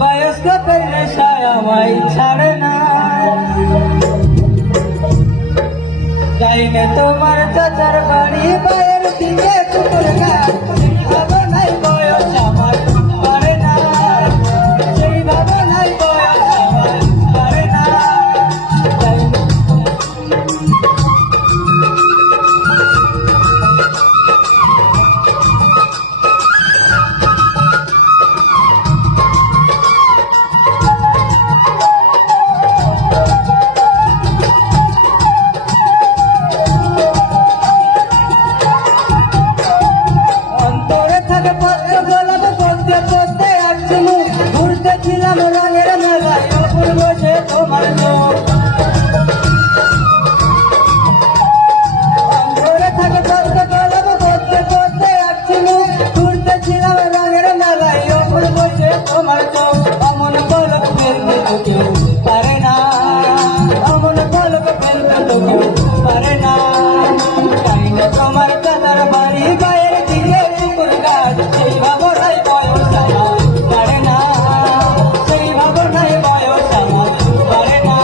বায়োস্কোপের নেশায় আমায় ছাড়ে না। যাইনে তোমার চাচার বাড়ি বাইরের দিকে কুকুর গাছ, ভাবনাই বয়স আমার পারে না, সেই ভাবনাই বয়স আমার পারে না। ঘুরতেছিলাম রঙের মেলায়, অপুর বসে তোমার চোখ অন্তরে থাকে পদ্ম কলম, পড়তে পড়তে আসছি মুখ। ঘুরতেছিলাম রঙের মেলায়, অপুর বসে তোমার চোখ। অমন পলক ফেলতে তো কেউ পারে না, অমন পলক ফেলতে তো কেউ পারে না। তাই না তোমার চাচার বাড়ি বাইরের দিকে কুকুর গাছ, সেই ভাবনাই বয়স আমার পারে না, সেই ভাবনাই বয়স আমার পারে না।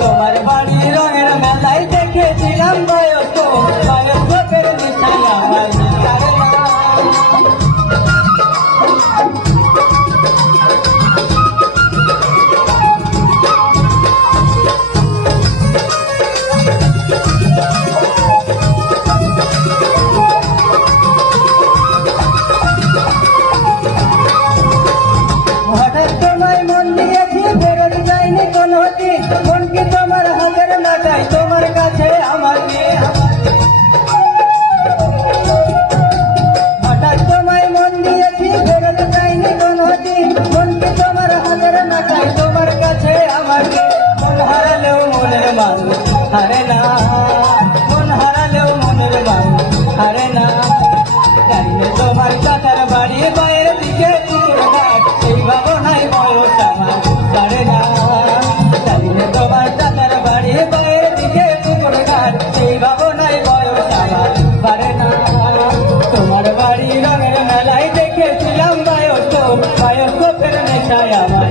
তোমার বাড়ি রঙের মেলায় দেখেছিলাম বায়োস্কোপের নেশায় আমার পারে না। হঠাৎ তোমায় মন দিয়েছি, ফেরত যায়নি কোনো দিন। মন কি তোমার হাতের নাটাই, তোমার কাছে আমাকে। হঠাৎ তোমায় মন দিয়েছি, ফেরত যায়নি কোনো দিন। মন কি তোমার হাতের নাটাই, তোমার কাছে আমাকে। মন হারালেও মনের মানুষ হারে না, মন হারালেও মনের মানুষ হারে না। তাইলে তোমার চাচার বাড়ি বাইরের দিকে কুকুর গাছ, সেই ভাবনাই বয়স আমার পারে না। তাইলে তোমার চাচার বাড়ি বাইরের দিকে কুকুর গাছ, সেই ভাবনাই বয়স আমার পারে না। তোমার বাড়ি রঙের মেলায় দেখেছিলাম বায়োস্কোপের নেশায় আমার